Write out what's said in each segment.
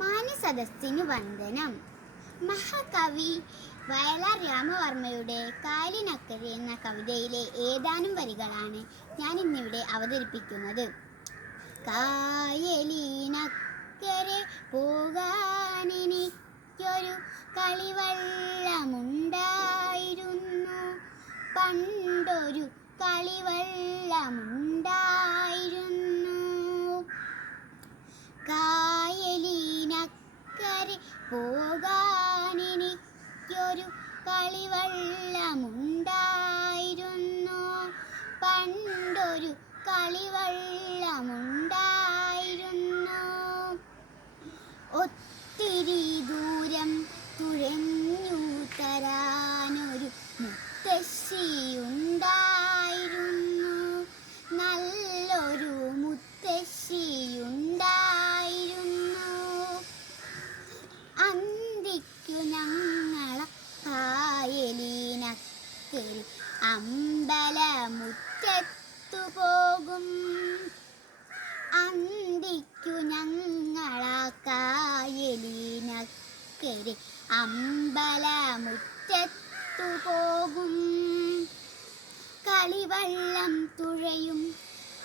മാന്യസദസ്സിനു വന്ദനം. മഹാകവി വയലാർ രാമവർമ്മയുടെ കാലിനക്കരെ എന്ന കവിതയിലെ ഏതാനും വരികളാണ് ഞാൻ ഇന്നിവിടെ അവതരിപ്പിക്കുന്നത്. കായലിനക്കരെ പോകാനെനിക്കൊരു കളിവള്ളമുണ്ടായിരുന്നു. പണ്ടൊരു കളിവള്ളമുണ്ടായിരുന്നു. പോകാനെനിക്കൊരു കളിവള്ളമുണ്ടായിരുന്നു. പണ്ടൊരു കളിവള്ളമുണ്ടായിരുന്നു. ഒത്തിരി ദൂരം തുഴഞ്ഞു തരാനൊരു മുത്തശ്ശിയുണ്ടായിരുന്നു അമ്പലമുറ്റത്തു പോകും അന്തിക്കു ഞങ്ങളാ കായലിനക്കരെ അമ്പലമുറ്റത്തു പോകും കളിവള്ളം തുഴയും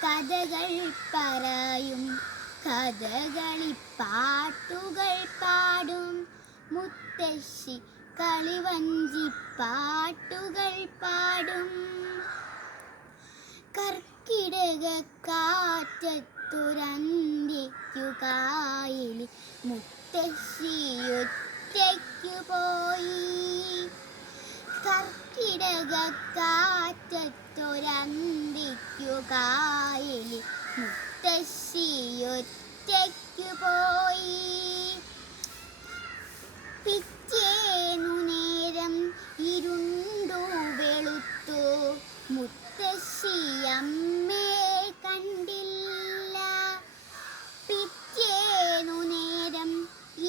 കഥകൾ പറയും കഥകളി പാട്ടുകൾ പാടും. മുത്തശ്ശി കളിവഞ്ചി പാട്ടുകൾ പാടും. കർക്കിടക കാറ്റത്തുരന്തിക്കു കായലി മുത്തശ്ശിയൊറ്റയ്ക്കു പോയി. കർക്കിടക കാറ്റത്തൊരന്തിക്കു കായലി മുത്തശ്ശിയൊറ്റയ്ക്കു പോയി. മുത്തശ്ശിയമ്മേ കണ്ടില്ല. പിറ്റേന്നു നേരം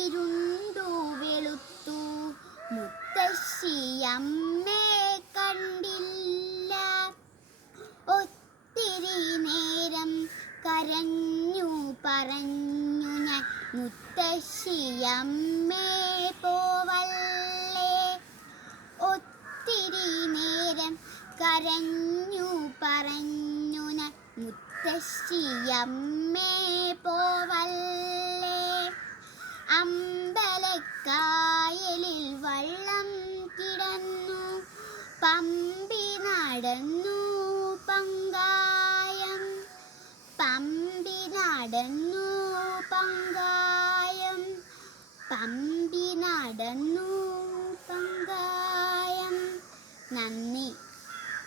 ഇരുണ്ടു വെളുത്തു. മുത്തശ്ശിയമ്മേ കണ്ടില്ല. ഒത്തിരി നേരം കരഞ്ഞു പറഞ്ഞു ഞാൻ മുത്തശ്ശിയമ്മേ പറഞ്ഞു മുത്തശ്ശിയമ്മേ പോവല്ലേ? അമ്പലക്കായലിൽ വള്ളം കിടന്നു പമ്പി നടന്നു പങ്കായം. പമ്പി നടന്നു പങ്കായം. പമ്പി നടന്നു പങ്കായം. നന്ദി.